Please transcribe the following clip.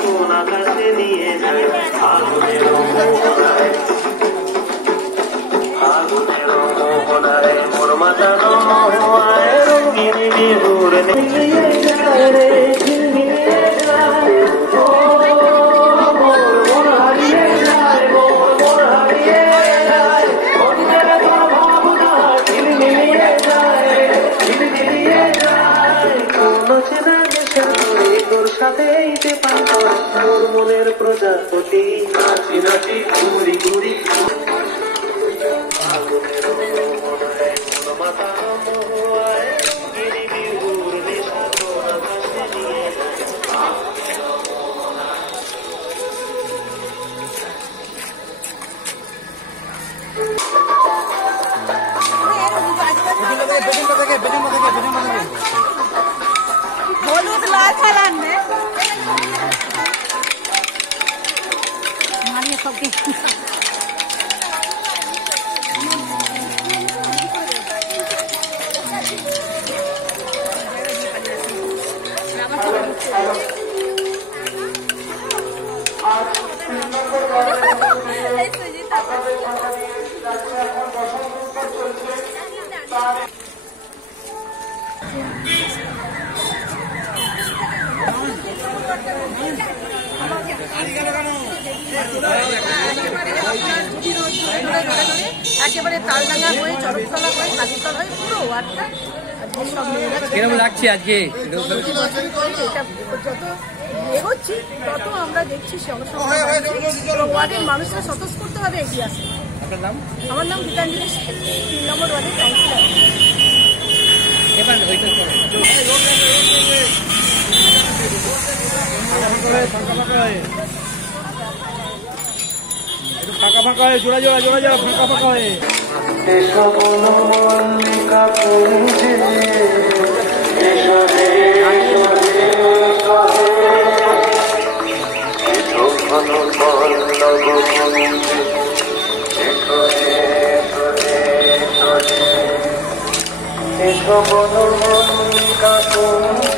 কোন আকাশে নিয়ে যায় ফাগুনের মোহনায়, ফাগুনের মোহনায় মোর মাতানো মোহনায় রঙিন বিহুর মিলিয়ে যায় রে ঝিলমিলিয়ে যায়। ও মোর মন হারিয়ে যায়, মোর মন হারিয়ে যায়, অন্যের তোর ভাবনা ঝিলমিলিয়ে যায় রে ঝিলমিলিয়ে যায়। কোন চেনা নেশা করে তোর সাথেই যে পান করে তোর মনের প্রজাপতি নাচি নাচি ঘুরি ঘুরি। হলুদ লাল খেলান মানিয়ে সবকে একেবারে তালডাঙ্গা হয়ে চরকতলা হয়ে কালীতলা হয়ে পুরো ওয়ার্ডটা কিরকম লাগছে আজকে? এটা যত এগোচ্ছি তত আমরা দেখছি ওয়ার্ডের মানুষরা স্বতঃস্ফূর্তভাবে এগিয়ে আসে। আপনার নাম? আমার নাম গীতাঞ্জলি, 3 নম্বর ওয়ার্ডের কাউন্সিলর। ফাঁকা ফাঁকা হয়ে জোড়া জোড়া জোড়া জোড়া ফাঁকা ফাঁকা হয়ে এসব মল্লিকা পুঞ্জে এসবে এসব মল্লিকা পুঞ্জে